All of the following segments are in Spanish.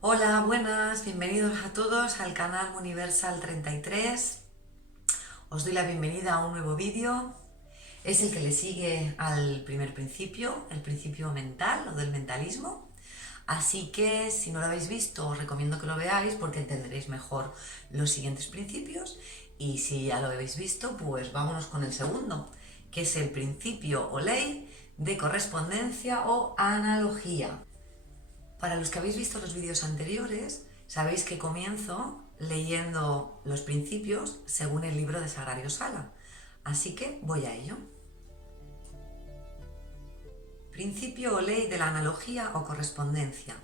Hola, buenas, bienvenidos a todos al canal Universal 33. Os doy la bienvenida a un nuevo vídeo. Es el que le sigue al primer principio, el principio mental o del mentalismo. Así que si no lo habéis visto, os recomiendo que lo veáis porque entenderéis mejor los siguientes principios. Y si ya lo habéis visto, pues vámonos con el segundo, que es el principio o ley de correspondencia o analogía. Para los que habéis visto los vídeos anteriores, sabéis que comienzo leyendo los principios según el libro de Sagrario Sala. Así que voy a ello. Principio o ley de la analogía o correspondencia.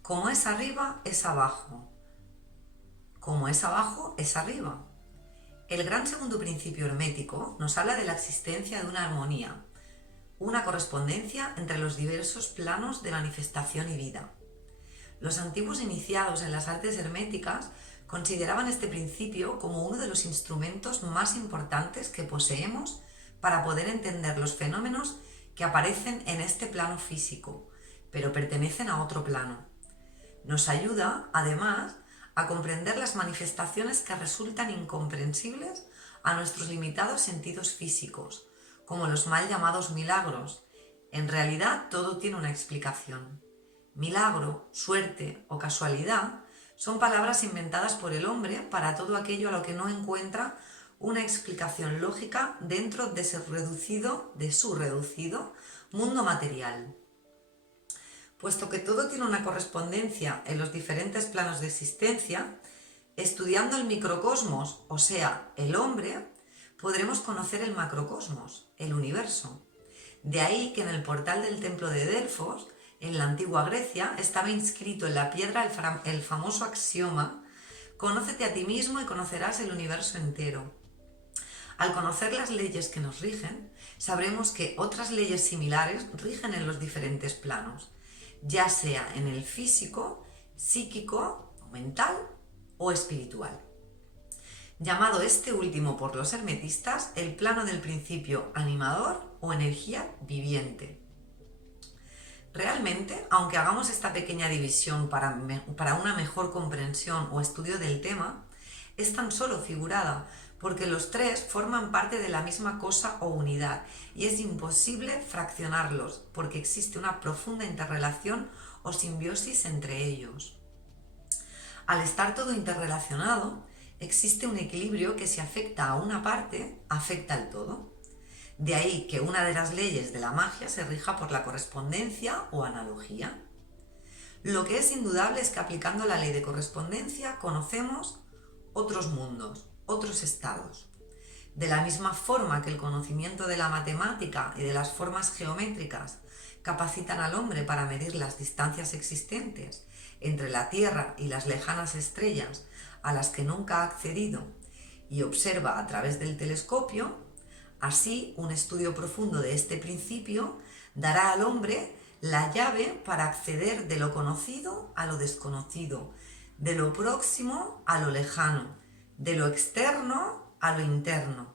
Como es arriba, es abajo. Como es abajo, es arriba. El gran segundo principio hermético nos habla de la existencia de una armonía, una correspondencia entre los diversos planos de manifestación y vida. Los antiguos iniciados en las artes herméticas consideraban este principio como uno de los instrumentos más importantes que poseemos para poder entender los fenómenos que aparecen en este plano físico, pero pertenecen a otro plano. Nos ayuda, además, a comprender las manifestaciones que resultan incomprensibles a nuestros limitados sentidos físicos, como los mal llamados milagros. En realidad, todo tiene una explicación. Milagro, suerte o casualidad son palabras inventadas por el hombre para todo aquello a lo que no encuentra una explicación lógica dentro de su reducido mundo material. Puesto que todo tiene una correspondencia en los diferentes planos de existencia, estudiando el microcosmos, o sea, el hombre, podremos conocer el macrocosmos, el universo. De ahí que en el portal del templo de Delfos, en la antigua Grecia, estaba inscrito en la piedra el famoso axioma: conócete a ti mismo y conocerás el universo entero. Al conocer las leyes que nos rigen, sabremos que otras leyes similares rigen en los diferentes planos, ya sea en el físico, psíquico, mental o espiritual. Llamado este último por los hermetistas el plano del principio animador o energía viviente. Realmente, aunque hagamos esta pequeña división para una mejor comprensión o estudio del tema, es tan solo figurada, porque los tres forman parte de la misma cosa o unidad y es imposible fraccionarlos, porque existe una profunda interrelación o simbiosis entre ellos. Al estar todo interrelacionado, existe un equilibrio que si afecta a una parte, afecta al todo. De ahí que una de las leyes de la magia se rija por la correspondencia o analogía. Lo que es indudable es que aplicando la ley de correspondencia conocemos otros mundos, otros estados. De la misma forma que el conocimiento de la matemática y de las formas geométricas capacitan al hombre para medir las distancias existentes entre la Tierra y las lejanas estrellas a las que nunca ha accedido y observa a través del telescopio, así un estudio profundo de este principio dará al hombre la llave para acceder de lo conocido a lo desconocido, de lo próximo a lo lejano, de lo externo a lo interno.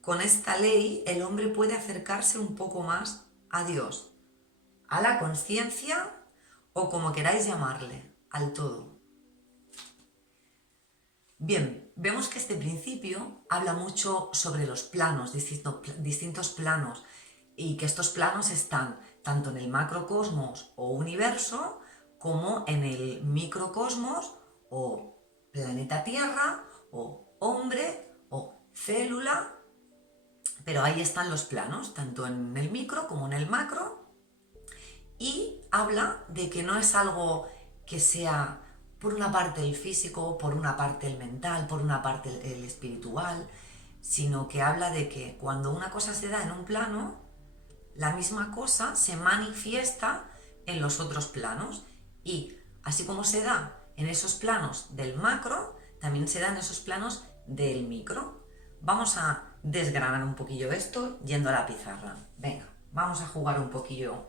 Con esta ley el hombre puede acercarse un poco más a Dios, a la conciencia o como queráis llamarle, al todo. Bien, vemos que este principio habla mucho sobre los planos, distintos planos, y que estos planos están tanto en el macrocosmos o universo como en el microcosmos o planeta Tierra o hombre o célula, pero ahí están los planos, tanto en el micro como en el macro, y habla de que no es algo que sea por una parte el físico, por una parte el mental, por una parte el espiritual, sino que habla de que cuando una cosa se da en un plano, la misma cosa se manifiesta en los otros planos, y así como se da en esos planos del macro, también se da en esos planos del micro. Vamos a desgranar un poquillo esto yendo a la pizarra. Venga, vamos a jugar un poquillo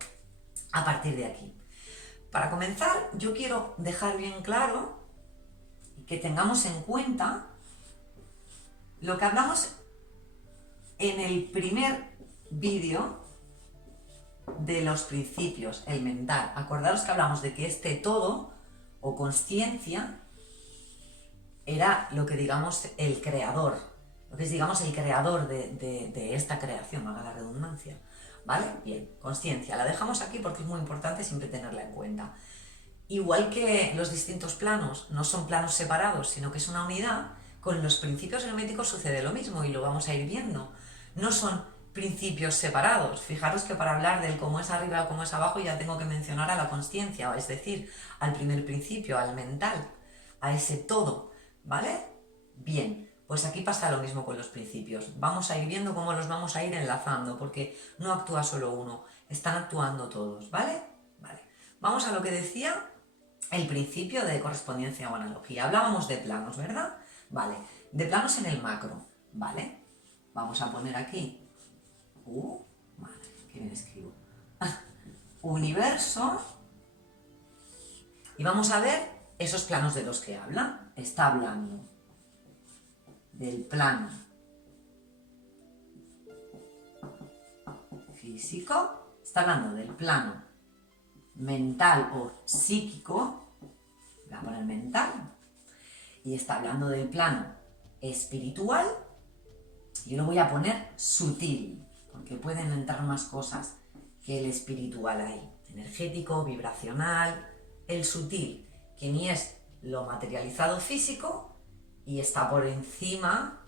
a partir de aquí. Para comenzar, yo quiero dejar bien claro que tengamos en cuenta lo que hablamos en el primer vídeo de los principios, el mental. Acordaros que hablamos de que este todo o consciencia era lo que digamos el creador, lo que es digamos el creador de esta creación, haga la redundancia. ¿Vale? Bien, consciencia, la dejamos aquí porque es muy importante siempre tenerla en cuenta. Igual que los distintos planos no son planos separados, sino que es una unidad, con los principios herméticos sucede lo mismo y lo vamos a ir viendo. No son principios separados. Fijaros que para hablar del cómo es arriba o cómo es abajo ya tengo que mencionar a la consciencia, es decir, al primer principio, al mental, a ese todo, ¿vale? Bien, pues aquí pasa lo mismo con los principios. Vamos a ir viendo cómo los vamos a ir enlazando, porque no actúa solo uno, están actuando todos, ¿vale? Vale. Vamos a lo que decía el principio de correspondencia o analogía. Hablábamos de planos, ¿verdad? Vale, de planos en el macro, ¿vale? Vamos a poner aquí, madre, qué bien escribo, universo, y vamos a ver esos planos de los que habla. Está hablando del plano físico, está hablando del plano mental o psíquico, voy a poner mental, y está hablando del plano espiritual, y yo lo voy a poner sutil, porque pueden entrar más cosas que el espiritual ahí, energético, vibracional, el sutil, que ni es lo materializado físico y está por encima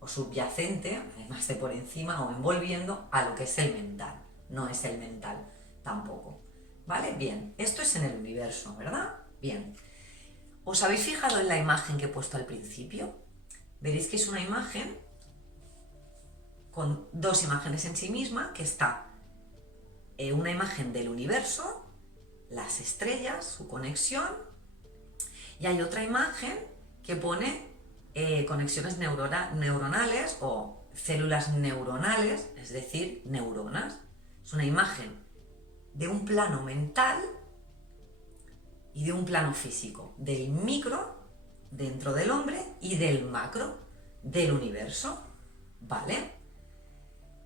o subyacente, además de por encima o envolviendo a lo que es el mental, no es el mental tampoco, ¿vale? Bien, esto es en el universo, ¿verdad? Bien, ¿os habéis fijado en la imagen que he puesto al principio? Veréis que es una imagen con dos imágenes en sí misma, que está una imagen del universo, las estrellas, su conexión, y hay otra imagen que pone conexiones neuronales o células neuronales, es decir, neuronas. Es una imagen de un plano mental y de un plano físico, del micro dentro del hombre y del macro del universo, ¿vale?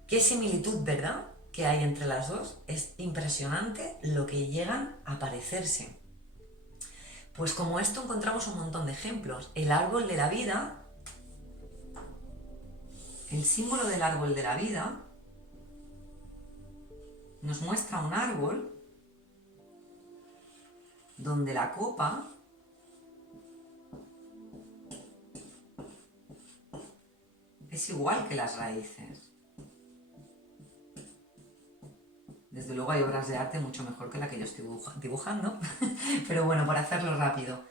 Qué similitud, ¿verdad?, que hay entre las dos. Es impresionante lo que llegan a parecerse. Pues como esto encontramos un montón de ejemplos. El árbol de la vida, el símbolo del árbol de la vida, nos muestra un árbol donde la copa es igual que las raíces. Desde luego hay obras de arte mucho mejor que la que yo estoy dibujando, pero bueno, por hacerlo rápido.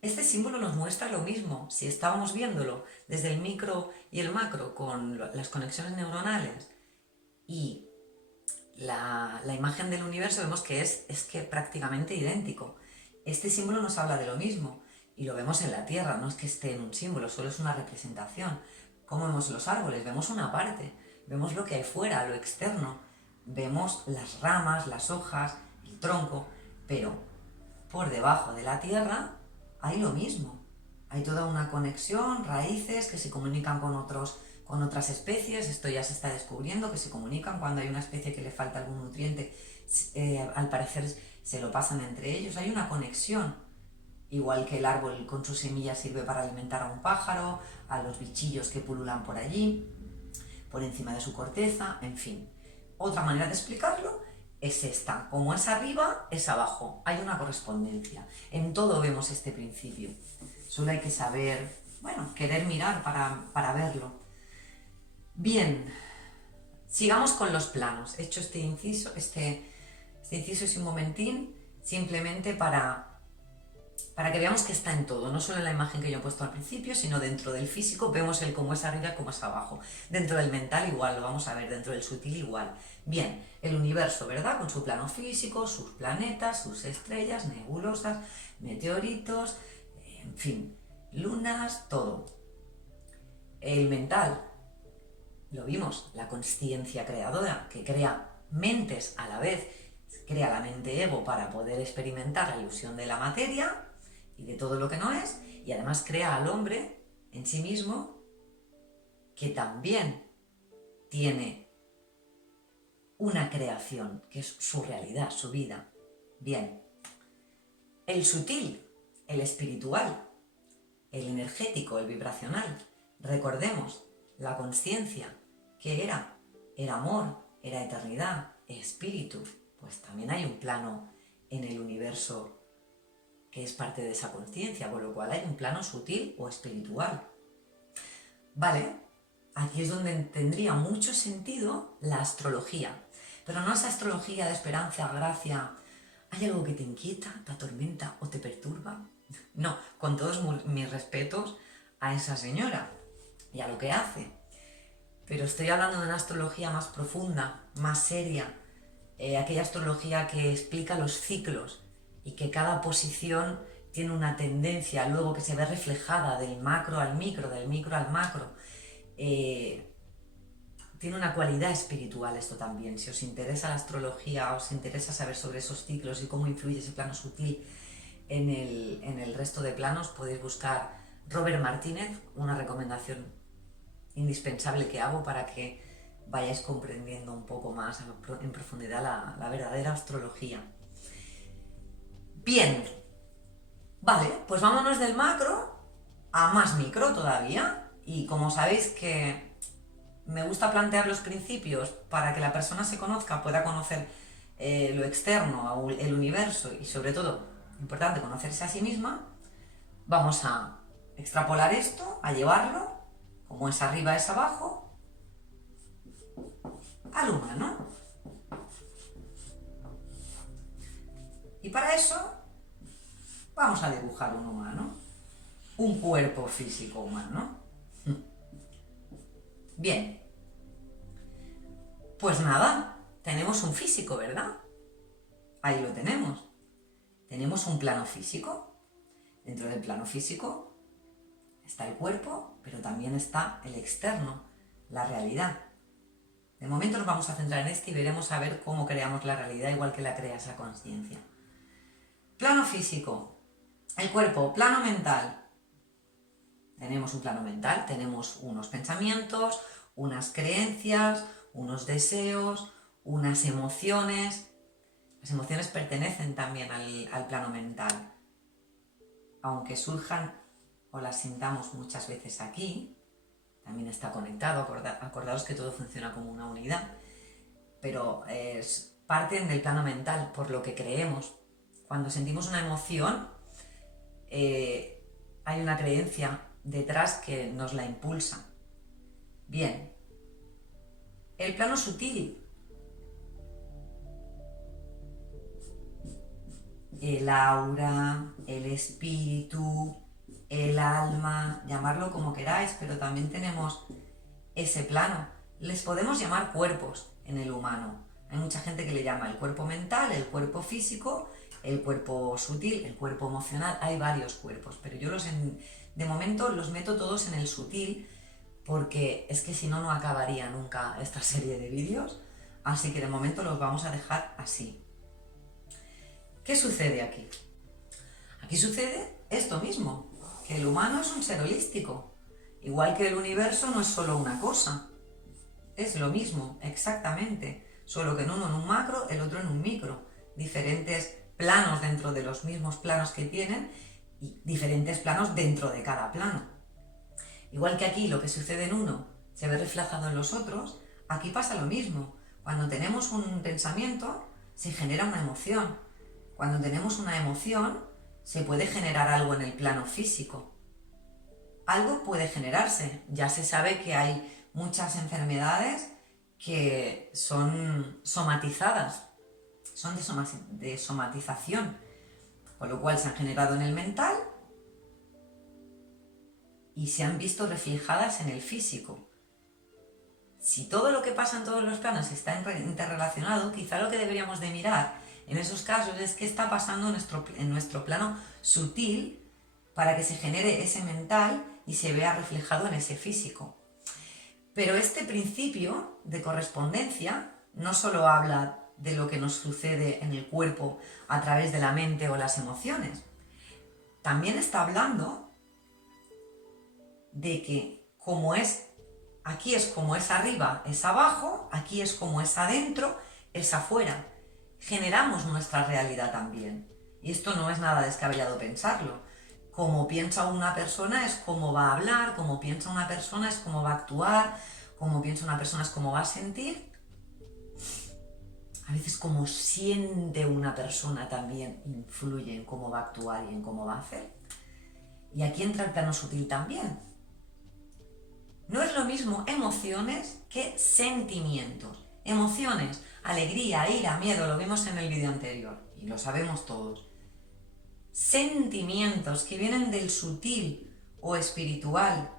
Este símbolo nos muestra lo mismo. Si estábamos viéndolo desde el micro y el macro con las conexiones neuronales y la imagen del universo, vemos que es que prácticamente idéntico. Este símbolo nos habla de lo mismo y lo vemos en la Tierra, no es que esté en un símbolo, solo es una representación. ¿Cómo vemos los árboles? Vemos una parte, vemos lo que hay fuera, lo externo, vemos las ramas, las hojas, el tronco, pero por debajo de la Tierra hay lo mismo. Hay toda una conexión, raíces que se comunican con otras especies. Esto ya se está descubriendo, que se comunican cuando hay una especie que le falta algún nutriente, al parecer se lo pasan entre ellos. Hay una conexión, igual que el árbol con sus semillas sirve para alimentar a un pájaro, a los bichillos que pululan por allí, por encima de su corteza, en fin. Otra manera de explicarlo es esta: como es arriba, es abajo. Hay una correspondencia. En todo vemos este principio. Solo hay que saber, querer mirar para verlo. Bien, sigamos con los planos. He hecho este inciso es un momentín, simplemente para que veamos que está en todo, no solo en la imagen que yo he puesto al principio, sino dentro del físico vemos el cómo es arriba y cómo es abajo. Dentro del mental igual, lo vamos a ver, dentro del sutil igual. Bien, el universo, ¿verdad?, con su plano físico, sus planetas, sus estrellas, nebulosas, meteoritos, en fin, lunas, todo. El mental, lo vimos, la consciencia creadora, que crea mentes a la vez, crea la mente ego para poder experimentar la ilusión de la materia y de todo lo que no es, y además crea al hombre en sí mismo, que también tiene una creación, que es su realidad, su vida. Bien, el sutil, el espiritual, el energético, el vibracional. Recordemos, la consciencia, ¿qué era? Era amor, era eternidad, espíritu. Pues también hay un plano en el universo que es parte de esa conciencia, con lo cual hay un plano sutil o espiritual. Vale, aquí es donde tendría mucho sentido la astrología, pero no esa astrología de esperanza, gracia. ¿Hay algo que te inquieta, te atormenta o te perturba? No, con todos mis respetos a esa señora y a lo que hace. Pero estoy hablando de una astrología más profunda, más seria, aquella astrología que explica los ciclos y que cada posición tiene una tendencia luego que se ve reflejada del macro al micro, del micro al macro. Tiene una cualidad espiritual esto también. Si os interesa la astrología, os interesa saber sobre esos ciclos y cómo influye ese plano sutil en el resto de planos, podéis buscar Robert Martínez, una recomendación indispensable que hago para que vayáis comprendiendo un poco más en profundidad la verdadera astrología. Bien, vale, pues vámonos del macro a más micro todavía. Y como sabéis que me gusta plantear los principios para que la persona se conozca, pueda conocer lo externo, el universo y sobre todo, importante, conocerse a sí misma, vamos a extrapolar esto, a llevarlo, como es arriba es abajo, al humano. Y para eso vamos a dibujar un humano, un cuerpo físico humano. Bien, pues nada, tenemos un físico, ¿verdad? Ahí lo tenemos. Tenemos un plano físico. Dentro del plano físico está el cuerpo, pero también está el externo, la realidad. De momento nos vamos a centrar en este y veremos a ver cómo creamos la realidad igual que la crea esa conciencia. Plano físico, el cuerpo, plano mental. Tenemos un plano mental, tenemos unos pensamientos, unas creencias, unos deseos, unas emociones. Las emociones pertenecen también al plano mental. Aunque surjan o las sintamos muchas veces aquí, también está conectado, acordaos que todo funciona como una unidad, pero parten del plano mental, por lo que creemos. Cuando sentimos una emoción, hay una creencia detrás que nos la impulsa. Bien, el plano sutil, el aura, el espíritu, el alma, llamarlo como queráis, pero también tenemos ese plano. Les podemos llamar cuerpos en el humano. Hay mucha gente que le llama el cuerpo mental, el cuerpo físico, el cuerpo sutil, el cuerpo emocional. Hay varios cuerpos, pero yo de momento los meto todos en el sutil, porque es que si no, no acabaría nunca esta serie de vídeos. Así que de momento los vamos a dejar así. ¿Qué sucede aquí? Aquí sucede esto mismo, que el humano es un ser holístico. Igual que el universo no es solo una cosa. Es lo mismo, exactamente. Solo que en uno en un macro, el otro en un micro. Diferentes planos dentro de los mismos planos que tienen y diferentes planos dentro de cada plano. Igual que aquí lo que sucede en uno se ve reflejado en los otros, aquí pasa lo mismo. Cuando tenemos un pensamiento, se genera una emoción. Cuando tenemos una emoción, se puede generar algo en el plano físico. Algo puede generarse. Ya se sabe que hay muchas enfermedades que son somatizadas, son de somatización, con lo cual se han generado en el mental y se han visto reflejadas en el físico. Si todo lo que pasa en todos los planos está interrelacionado, quizá lo que deberíamos de mirar en esos casos es qué está pasando en nuestro plano sutil para que se genere ese mental y se vea reflejado en ese físico. Pero este principio de correspondencia no solo habla de lo que nos sucede en el cuerpo a través de la mente o las emociones, también está hablando de que aquí es como es arriba, es abajo, aquí es como es adentro, es afuera. Generamos nuestra realidad también. Y esto no es nada descabellado pensarlo. Como piensa una persona es como va a hablar, como piensa una persona es como va a actuar, como piensa una persona es como va a sentir. A veces como siente una persona también influye en cómo va a actuar y en cómo va a hacer. Y aquí entra el plano sutil también. No es lo mismo emociones que sentimientos. Emociones, alegría, ira, miedo, lo vimos en el vídeo anterior y lo sabemos todos. Sentimientos que vienen del sutil o espiritual.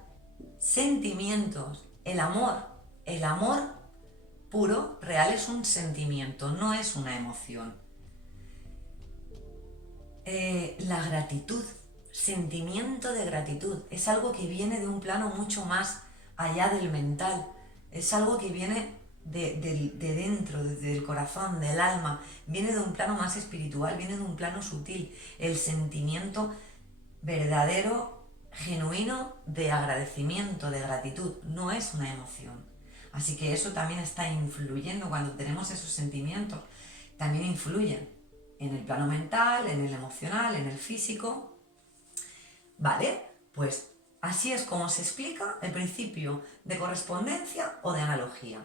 Sentimientos, el amor puro, real, es un sentimiento, no es una emoción. La gratitud, sentimiento de gratitud, es algo que viene de un plano mucho más allá del mental, es algo que viene de dentro, desde el corazón, del alma, viene de un plano más espiritual, viene de un plano sutil, el sentimiento verdadero, genuino de agradecimiento, de gratitud, no es una emoción. Así que eso también está influyendo cuando tenemos esos sentimientos, también influyen en el plano mental, en el emocional, en el físico. ¿Vale? Pues así es como se explica el principio de correspondencia o de analogía,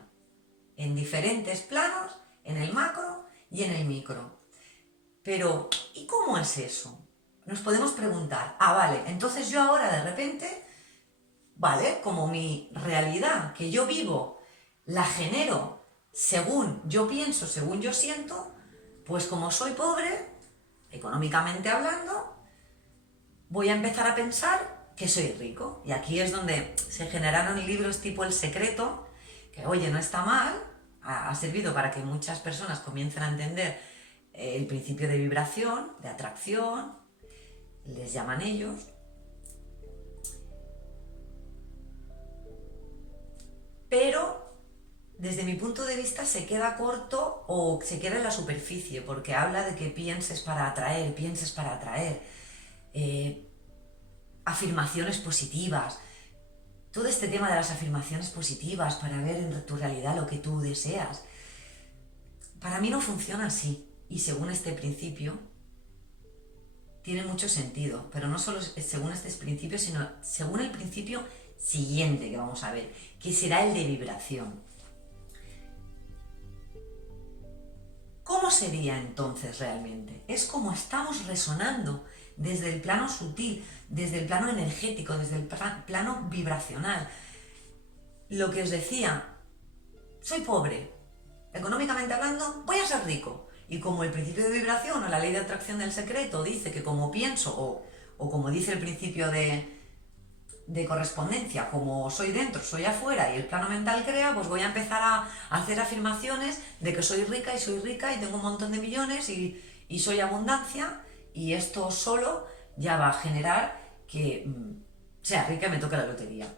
en diferentes planos, en el macro y en el micro. Pero, ¿y cómo es eso? Nos podemos preguntar, vale, entonces yo ahora de repente, vale, como mi realidad que yo vivo la genero según yo pienso, según yo siento, pues como soy pobre, económicamente hablando, voy a empezar a pensar que soy rico. Y aquí es donde se generaron libros tipo El Secreto, que oye, no está mal, ha servido para que muchas personas comiencen a entender el principio de vibración, de atracción, les llaman ellos. Pero desde mi punto de vista se queda corto o se queda en la superficie, porque habla de que pienses para atraer, afirmaciones positivas, todo este tema de las afirmaciones positivas para ver en tu realidad lo que tú deseas. Para mí no funciona así, y según este principio tiene mucho sentido, pero no solo según este principio, sino según el principio siguiente que vamos a ver, que será el de vibración. ¿Cómo sería entonces realmente? Es como estamos resonando desde el plano sutil, desde el plano energético, desde el plano vibracional. Lo que os decía, soy pobre, económicamente hablando, voy a ser rico. Y como el principio de vibración o la ley de atracción del secreto dice que como pienso, o como dice el principio de correspondencia, como soy dentro, soy afuera y el plano mental crea, pues voy a empezar a hacer afirmaciones de que soy rica y tengo un montón de millones y soy abundancia, y esto solo ya va a generar que sea rica y me toque la lotería.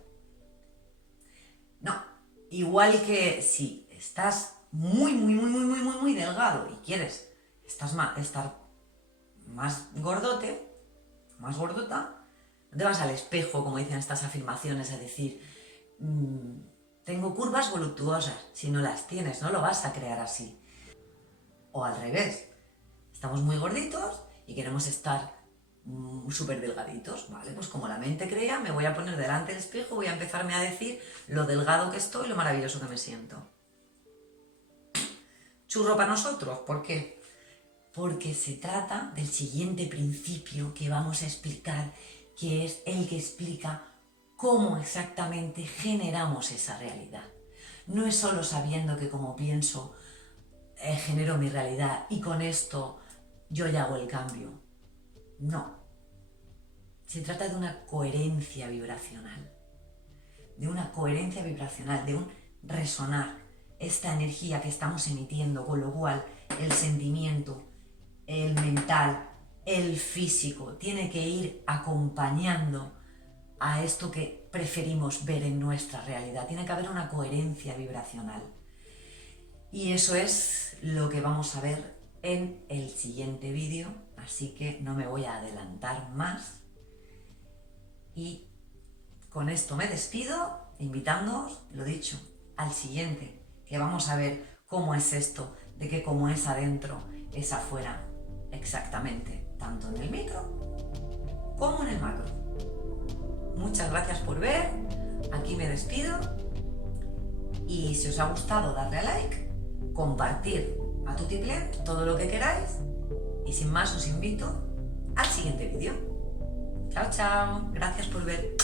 No, igual que si estás muy delgado y quieres estar más gordote, más gordota, no te vas al espejo, como dicen estas afirmaciones, a decir tengo curvas voluptuosas. Si no las tienes, no lo vas a crear así. O al revés, estamos muy gorditos y queremos estar súper delgaditos, ¿vale? Pues como la mente crea, me voy a poner delante del espejo, voy a empezarme a decir lo delgado que estoy, lo maravilloso que me siento. Churro para nosotros, ¿por qué? Porque se trata del siguiente principio que vamos a explicar, que es el que explica cómo exactamente generamos esa realidad. No es solo sabiendo que como pienso, genero mi realidad y con esto yo ya hago el cambio. No. Se trata de una coherencia vibracional. De un resonar esta energía que estamos emitiendo, con lo cual el sentimiento, el mental, el físico tiene que ir acompañando a esto que preferimos ver en nuestra realidad. Tiene que haber una coherencia vibracional. Y eso es lo que vamos a ver en el siguiente vídeo, así que no me voy a adelantar más. Y con esto me despido, invitándoos, lo dicho, al siguiente, que vamos a ver cómo es esto, de que como es adentro, es afuera, exactamente, tanto en el micro como en el macro. Muchas gracias por ver, aquí me despido y si os ha gustado darle a like, compartir a tutiplén todo lo que queráis y sin más os invito al siguiente vídeo. Chao, chao, gracias por ver.